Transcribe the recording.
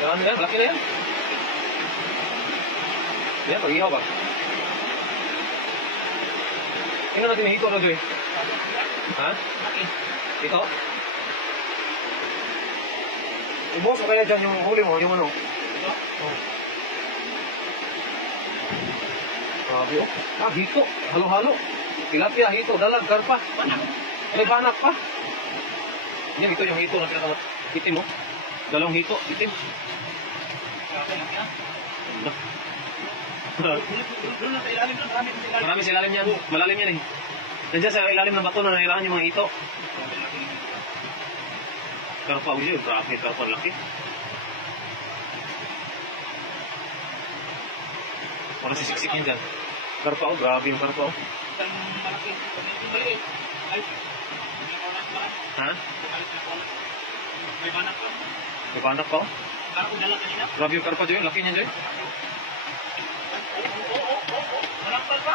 Yan, yan, laki na yan. Yan, pag-ihaw ba? Tingnan natin yung hito na, Joy. Ha? Ito? Ibuhos mo kaya dyan yung huli mo, yung ano? Oh. Grabe, oh. Ah, hito. Halo-halo. Tilapia, hito, dalag, karpa. May banak pa. Yan, ito yung hito na itim, oh. Dalawang hito, itim. Marami sa ilalim yan. Malalim yan eh. Nandiyan sa ilalim ng bato na nailangan yung mga hito. Karpa ulit yun. Grabe, karpa laki. Parang sisiksik yun dyan. Karpa oh, grabe yung karpa oh. Ha? May banak pa. May banak pa oh. Grabe yung karpa dyan, laki niyan dyan. Banak pa?